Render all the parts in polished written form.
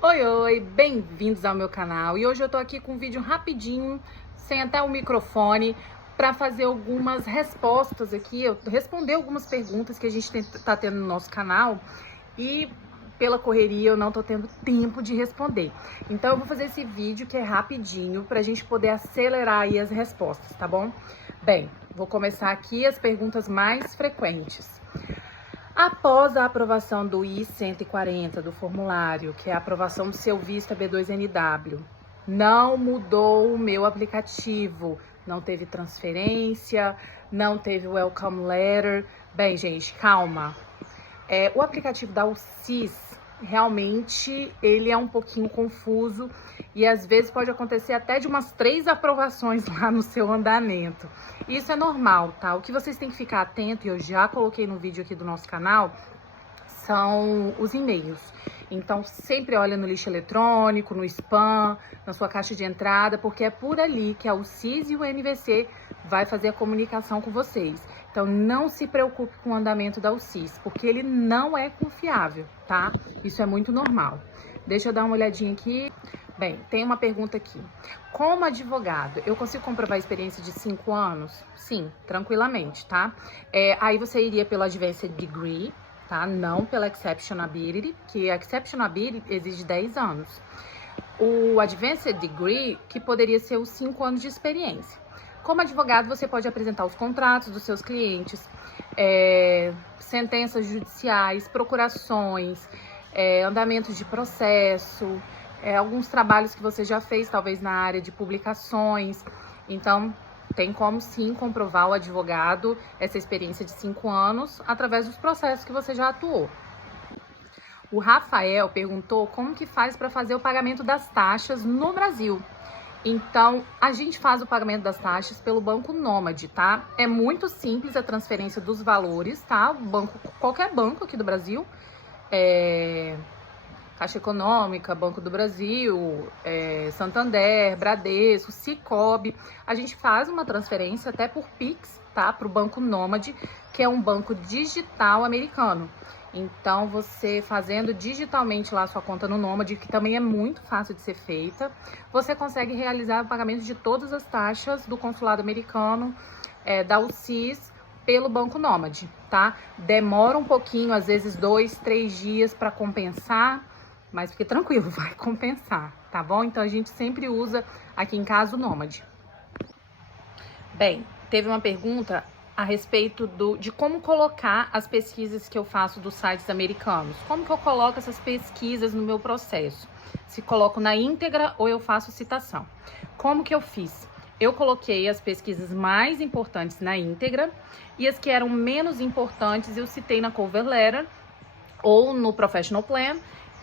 Oi, oi, bem-vindos ao meu canal. E hoje eu tô aqui com um vídeo rapidinho, sem até o microfone, para fazer algumas respostas aqui, responder algumas perguntas que a gente tá tendo no nosso canal e pela correria eu não tô tendo tempo de responder. Então eu vou fazer esse vídeo que é rapidinho pra gente poder acelerar aí as respostas, tá bom? Bem, vou começar aqui as perguntas mais frequentes. Após a aprovação do I-140 do formulário, que é a aprovação do seu Vista B2NW, não mudou o meu aplicativo, não teve transferência, não teve welcome letter. Bem, gente, calma. O aplicativo da UCIS, realmente, ele é um pouquinho confuso e às vezes pode acontecer até de umas 3 aprovações lá no seu andamento. Isso é normal, tá? O que vocês têm que ficar atento, e eu já coloquei no vídeo aqui do nosso canal, são os e-mails. Então, sempre olha no lixo eletrônico, no spam, na sua caixa de entrada, porque é por ali que a UCIS e o NVC vai fazer a comunicação com vocês. Então, não se preocupe com o andamento da UCIS, porque ele não é confiável, tá? Isso é muito normal. Deixa eu dar uma olhadinha aqui. Bem, tem uma pergunta aqui. Como advogado, eu consigo comprovar a experiência de 5 anos? Sim, tranquilamente, tá? Aí você iria pelo Advanced Degree, tá? Não pela Exceptionability, que a Exceptionability exige 10 anos. O Advanced Degree, que poderia ser os 5 anos de experiência. Como advogado, você pode apresentar os contratos dos seus clientes, sentenças judiciais, procurações, andamentos de processo, alguns trabalhos que você já fez, talvez na área de publicações. Então, tem como sim comprovar o advogado essa experiência de 5 anos através dos processos que você já atuou. O Rafael perguntou como que faz para fazer o pagamento das taxas no Brasil. Então, a gente faz o pagamento das taxas pelo Banco Nômade, tá? É muito simples a transferência dos valores, tá? Qualquer banco aqui do Brasil, Caixa Econômica, Banco do Brasil, Santander, Bradesco, Sicoob, a gente faz uma transferência até por Pix, tá? Para o Banco Nômade, que é um banco digital americano. Então, você fazendo digitalmente lá a sua conta no Nômade, que também é muito fácil de ser feita, você consegue realizar o pagamento de todas as taxas do consulado americano, da UCIS, pelo Banco Nômade, tá? Demora um pouquinho, às vezes 2, 3 dias para compensar, mas fique tranquilo, vai compensar, tá bom? Então, a gente sempre usa aqui em casa o Nômade. Bem, teve uma pergunta a respeito de como colocar as pesquisas que eu faço dos sites americanos. Como que eu coloco essas pesquisas no meu processo? Se coloco na íntegra ou eu faço citação? Como que eu fiz? Eu coloquei as pesquisas mais importantes na íntegra e as que eram menos importantes eu citei na cover letter ou no professional plan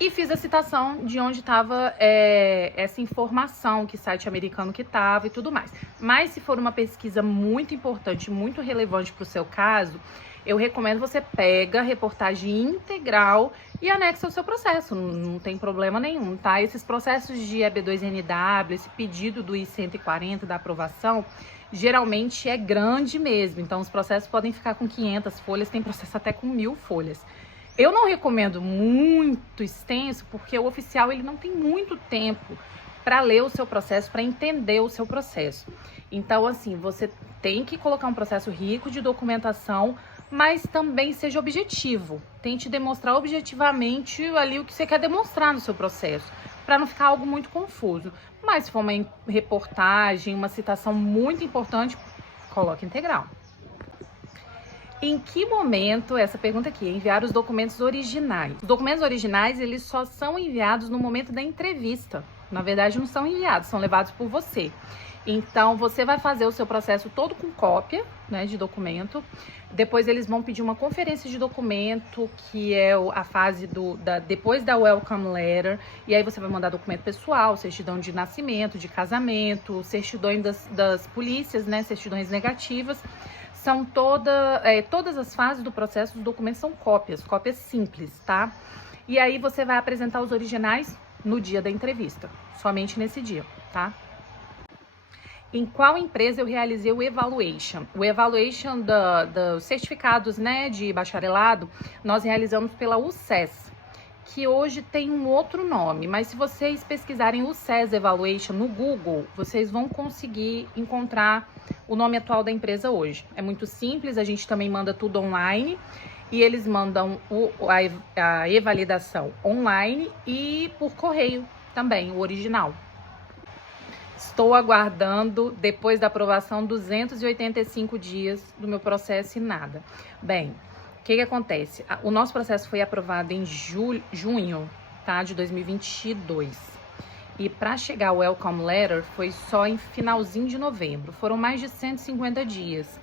e fiz a citação de onde estava essa informação, que site americano que estava e tudo mais. Mas se for uma pesquisa muito importante, muito relevante para o seu caso, eu recomendo você pega a reportagem integral e anexa ao seu processo, não tem problema nenhum, tá? Esses processos de EB2NW, esse pedido do I-140 da aprovação, geralmente é grande mesmo, então os processos podem ficar com 500 folhas, tem processo até com 1000 folhas. Eu não recomendo muito extenso, porque o oficial ele não tem muito tempo para ler o seu processo, para entender o seu processo. Então, assim, você tem que colocar um processo rico de documentação, mas também seja objetivo. Tente demonstrar objetivamente ali o que você quer demonstrar no seu processo, para não ficar algo muito confuso. Mas se for uma reportagem, uma citação muito importante, coloque integral. Em que momento, essa pergunta aqui, enviar os documentos originais? Os documentos originais, eles só são enviados no momento da entrevista. Na verdade, não são enviados, são levados por você. Então, você vai fazer o seu processo todo com cópia, né, de documento. Depois, eles vão pedir uma conferência de documento, que é a fase depois da welcome letter. E aí, você vai mandar documento pessoal, certidão de nascimento, de casamento, certidão das polícias, né, certidões negativas. São todas as fases do processo, os documentos são cópias simples, tá? E aí você vai apresentar os originais no dia da entrevista, somente nesse dia, tá? Em qual empresa eu realizei o evaluation? O evaluation dos certificados, né, de bacharelado, nós realizamos pela UCES. que hoje tem um outro nome, mas se vocês pesquisarem o SES Evaluation no Google, vocês vão conseguir encontrar o nome atual da empresa hoje. É muito simples, a gente também manda tudo online e eles mandam a evalidação online e por correio também, o original. Estou aguardando, depois da aprovação, 285 dias do meu processo e nada. Bem, o que acontece? O nosso processo foi aprovado em junho, tá, de 2022. E para chegar ao Welcome Letter foi só em finalzinho de novembro. Foram mais de 150 dias.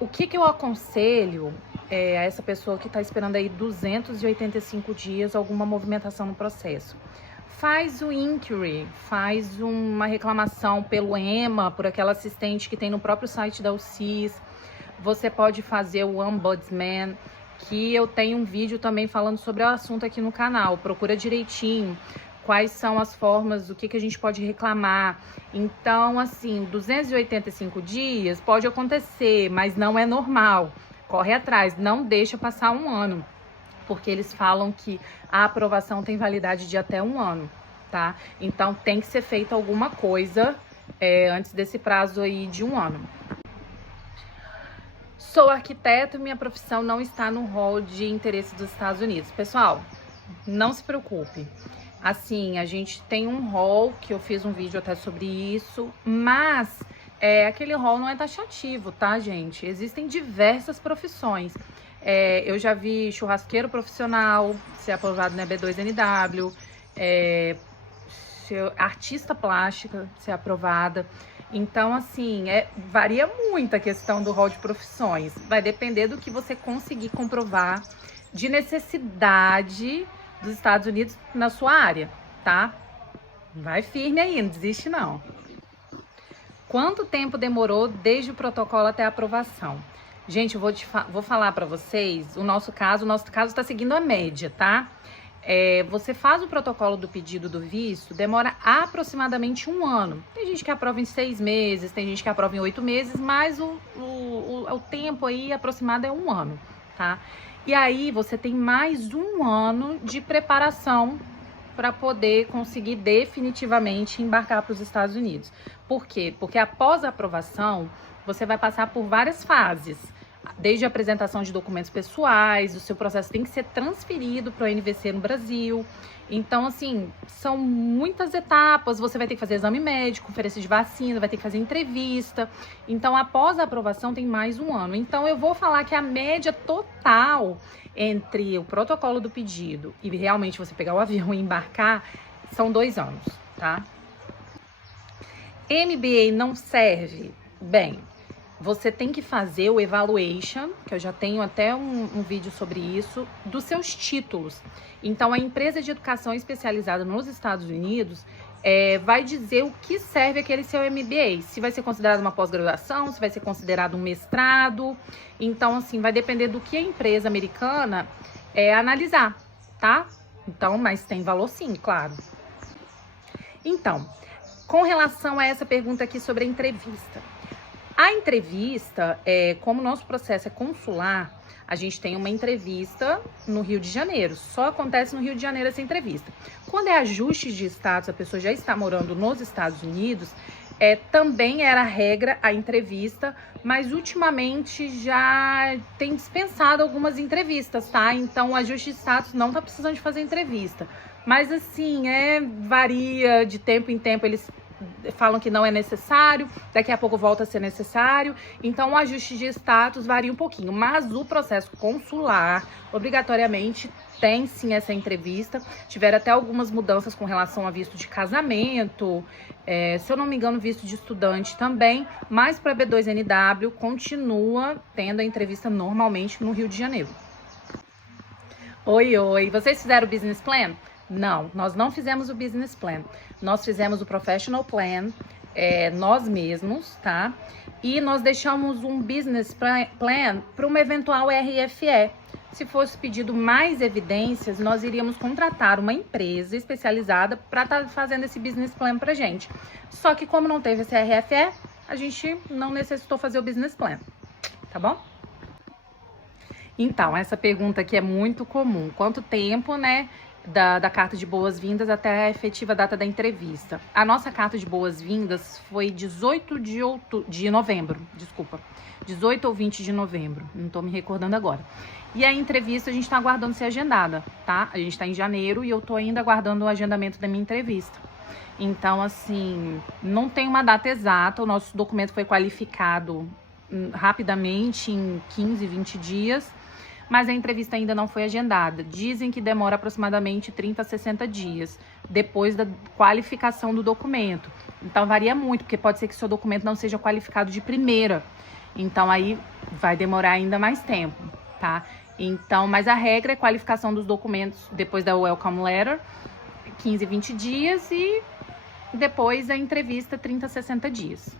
O que eu aconselho a essa pessoa que está esperando aí 285 dias, alguma movimentação no processo? Faz o inquiry, faz uma reclamação pelo EMA, por aquela assistente que tem no próprio site da UCIS. Você pode fazer o Ombudsman, que eu tenho um vídeo também falando sobre o assunto aqui no canal. Procura direitinho quais são as formas, o que a gente pode reclamar. Então, assim, 285 dias pode acontecer, mas não é normal. Corre atrás, não deixa passar um ano, porque eles falam que a aprovação tem validade de até um ano, tá? Então, tem que ser feita alguma coisa antes desse prazo aí de um ano. Sou arquiteto, minha profissão não está no rol de interesse dos Estados Unidos. Pessoal, não se preocupe. Assim, a gente tem um rol, que eu fiz um vídeo até sobre isso, mas aquele rol não é taxativo, tá, gente? Existem diversas profissões. Eu já vi churrasqueiro profissional ser aprovado na B2NW, artista plástica ser aprovada. Então, assim, varia muito a questão do rol de profissões. Vai depender do que você conseguir comprovar de necessidade dos Estados Unidos na sua área, tá? Vai firme aí, não desiste não. Quanto tempo demorou desde o protocolo até a aprovação? Gente, eu vou falar para vocês, o nosso caso está seguindo a média, tá? Você faz o protocolo do pedido do visto, demora aproximadamente um ano. Tem gente que aprova em 6 meses, tem gente que aprova em 8 meses, mas o tempo aí aproximado é um ano, tá? E aí você tem mais um ano de preparação para poder conseguir definitivamente embarcar para os Estados Unidos. Por quê? Porque após a aprovação, você vai passar por várias fases. Desde a apresentação de documentos pessoais, o seu processo tem que ser transferido para o NVC no Brasil. Então, assim, são muitas etapas. Você vai ter que fazer exame médico, conferência de vacina, vai ter que fazer entrevista. Então, após a aprovação, tem mais um ano. Então, eu vou falar que a média total entre o protocolo do pedido e realmente você pegar o avião e embarcar são 2 anos, tá? MBA não serve? Bem, você tem que fazer o evaluation, que eu já tenho até um vídeo sobre isso, dos seus títulos. Então, a empresa de educação especializada nos Estados Unidos vai dizer o que serve aquele seu MBA. Se vai ser considerado uma pós-graduação, se vai ser considerado um mestrado. Então, assim, vai depender do que a empresa americana analisar, tá? Então, mas tem valor sim, claro. Então, com relação a essa pergunta aqui sobre a entrevista. A entrevista, como o nosso processo é consular, a gente tem uma entrevista no Rio de Janeiro. Só acontece no Rio de Janeiro essa entrevista. Quando é ajuste de status, a pessoa já está morando nos Estados Unidos, também era regra a entrevista, mas ultimamente já tem dispensado algumas entrevistas, tá? Então, o ajuste de status não tá precisando de fazer entrevista. Mas, assim, varia de tempo em tempo, eles falam que não é necessário, daqui a pouco volta a ser necessário. Então, o ajuste de status varia um pouquinho, mas o processo consular, obrigatoriamente, tem sim essa entrevista. Tiveram até algumas mudanças com relação a visto de casamento, se eu não me engano, visto de estudante também, mas para B2NW continua tendo a entrevista normalmente no Rio de Janeiro. Oi, vocês fizeram o business plan? Não, nós não fizemos o business plan. Nós fizemos o professional plan, nós mesmos, tá? E nós deixamos um business plan para uma eventual RFE. Se fosse pedido mais evidências, nós iríamos contratar uma empresa especializada para estar fazendo esse business plan pra gente. Só que como não teve esse RFE, a gente não necessitou fazer o business plan, tá bom? Então, essa pergunta aqui é muito comum. Quanto tempo, né, da carta de boas-vindas até a efetiva data da entrevista. A nossa carta de boas-vindas foi 18 de novembro, desculpa. 18 ou 20 de novembro, não tô me recordando agora. E a entrevista a gente tá aguardando ser agendada, tá? A gente tá em janeiro e eu tô ainda aguardando o agendamento da minha entrevista. Então, assim, não tem uma data exata, o nosso documento foi qualificado rapidamente, em 15, 20 dias, mas a entrevista ainda não foi agendada. Dizem que demora aproximadamente 30 a 60 dias, depois da qualificação do documento. Então, varia muito, porque pode ser que seu documento não seja qualificado de primeira. Então, aí vai demorar ainda mais tempo, tá? Então, mas a regra é qualificação dos documentos depois da Welcome Letter, 15, 20 dias e depois a entrevista, 30 a 60 dias.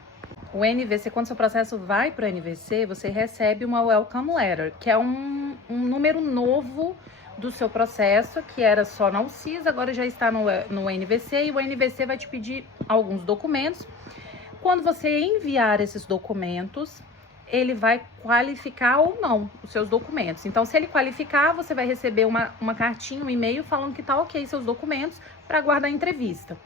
O NVC, quando seu processo vai para o NVC, você recebe uma Welcome Letter, que é um número novo do seu processo, que era só na UCIS, agora já está no NVC, e o NVC vai te pedir alguns documentos. Quando você enviar esses documentos, ele vai qualificar ou não os seus documentos. Então, se ele qualificar, você vai receber uma cartinha, um e-mail falando que tá ok seus documentos para aguardar a entrevista.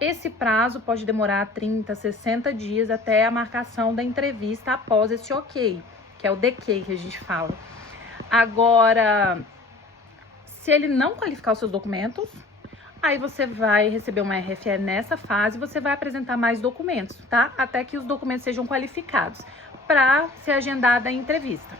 Esse prazo pode demorar 30, 60 dias até a marcação da entrevista após esse ok, que é o DQ que a gente fala. Agora, se ele não qualificar os seus documentos, aí você vai receber uma RFE nessa fase e você vai apresentar mais documentos, tá? Até que os documentos sejam qualificados para ser agendada a entrevista.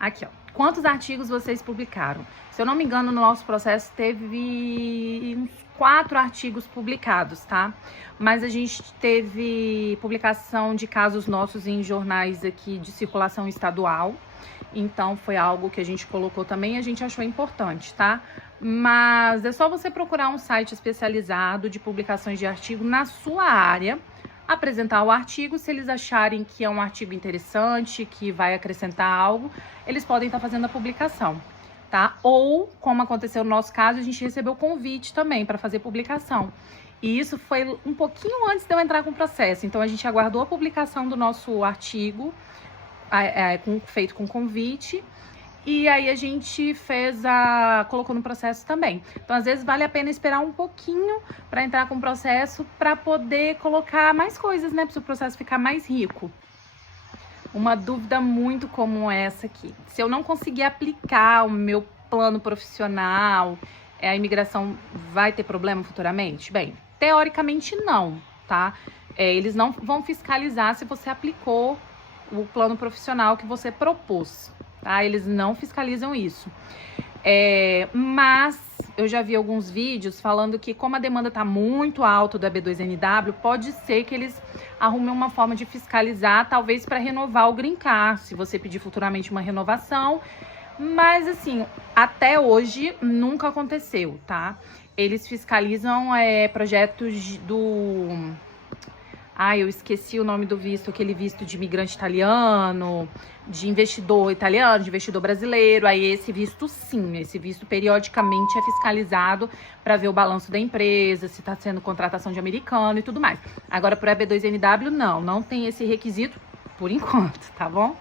Aqui, ó. Quantos artigos vocês publicaram? Se eu não me engano, no nosso processo teve uns 4 artigos publicados, tá? Mas a gente teve publicação de casos nossos em jornais aqui de circulação estadual. Então, foi algo que a gente colocou também e a gente achou importante, tá? Mas é só você procurar um site especializado de publicações de artigo na sua área, apresentar o artigo. Se eles acharem que é um artigo interessante, que vai acrescentar algo, eles podem estar fazendo a publicação, tá? Ou, como aconteceu no nosso caso, a gente recebeu convite também para fazer publicação. E isso foi um pouquinho antes de eu entrar com o processo. Então, a gente aguardou a publicação do nosso artigo, feito com convite, e aí a gente colocou no processo também. Então, às vezes, vale a pena esperar um pouquinho para entrar com o processo, para poder colocar mais coisas, né? Para o processo ficar mais rico. Uma dúvida muito comum é essa aqui. Se eu não conseguir aplicar o meu plano profissional, a imigração vai ter problema futuramente? Bem, teoricamente não, tá? Eles não vão fiscalizar se você aplicou o plano profissional que você propôs, tá? Eles não fiscalizam isso. Mas eu já vi alguns vídeos falando que, como a demanda está muito alta do EB2NW, pode ser que eles arrumem uma forma de fiscalizar, talvez para renovar o Green Card, se você pedir futuramente uma renovação. Mas, assim, até hoje nunca aconteceu, tá? Eles fiscalizam projetos do... eu esqueci o nome do visto, aquele visto de imigrante italiano, de investidor italiano, de investidor brasileiro. Aí esse visto sim, esse visto periodicamente é fiscalizado para ver o balanço da empresa, se está sendo contratação de americano e tudo mais. Agora, para o EB2NW, não tem esse requisito por enquanto, tá bom?